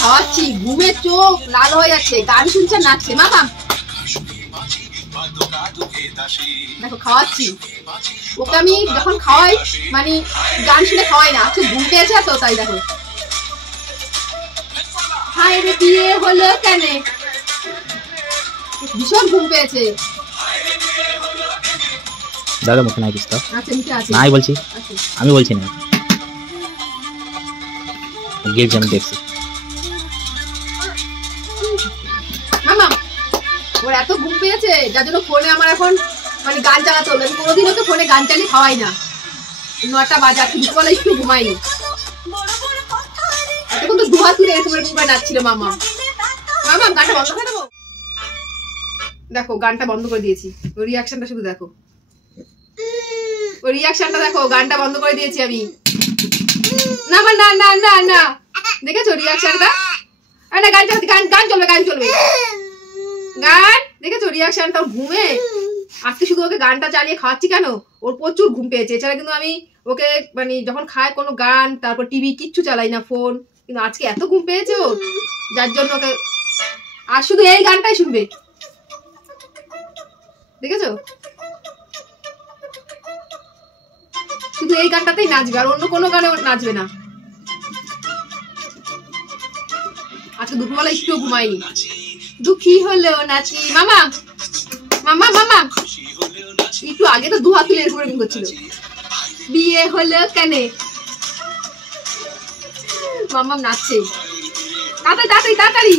খাওয়াচ্ছি, ঘুমে চোখ লাল হয়ে যাচ্ছে, গান শুনছে, নাচছে। মামা দেখো খাওয়াচ্ছি ওকে, আমি যখন খাওয়াই মানে গান শুনে খাওয়াই না, আজকে ঘুম পেয়েছে তো তাই দেখো। হায় রে বিয়ে হলো কেন, ভীষণ ঘুম পেয়েছে। দাদা মুখে নাই কিছু, আচ্ছা মুখে আছে নাই বলছি, আমি বলছি না, গেমস আমি দেখছি। মামা ওর এত ঘুম পেয়েছে যার জন্য ফোনে আমার এখন মানে গান চালাতে হলো। আমি কোনোদিনও তো ফোনে গান চালিয়ে খাওয়াই না। 9টা বাজে, দুপুরবেলা একটু ঘুমাইনি, এখন তো দুহাত তুলে এরকম এরকম করে নাচছিল। মামা মামা গানটা বন্ধ করে দেবো, দেখো গানটা বন্ধ করে দিয়েছি। ওর রিয়াকশনটা শুধু দেখো, ওর রিয়াকশনটা দেখো, গানটা বন্ধ করে দিয়েছি আমি। না না না না না, দেখেছো রিয়াকশনটা? আরে গান চলবে, গান চলবে, গান চলবে, গান দেখেছো রিয়াকশনটা? ওর ঘুমে আজকে শুধু ওকে গানটা চালিয়ে খাওয়াচ্ছি কেন, ওর প্রচুর ঘুম পেয়েছে। এছাড়া কিন্তু আমি ওকে মানে যখন খায় কোনো গান, তারপর টিভি কিচ্ছু চালাই না, ফোন। কিন্তু আজকে এত ঘুম পেয়েছে ওর, যার জন্য ওকে আর শুধু এই গানটাই শুনবে, দেখেছো? শুধু এই গানটাতেই নাচবে, আর অন্য কোনো গানে নাচবে না। আজকে দুপুরবেলা একটু ঘুমাইনি, দুঃখী হলেও নাচি। মামা মামা মামা একটু আগে তো দু হাত তুলে এরকম এরকম করছিল। বিয়ে হলো কেন, মামা নাচছে, তাড়াতাড়ি তাড়াতাড়ি তাড়াতাড়ি।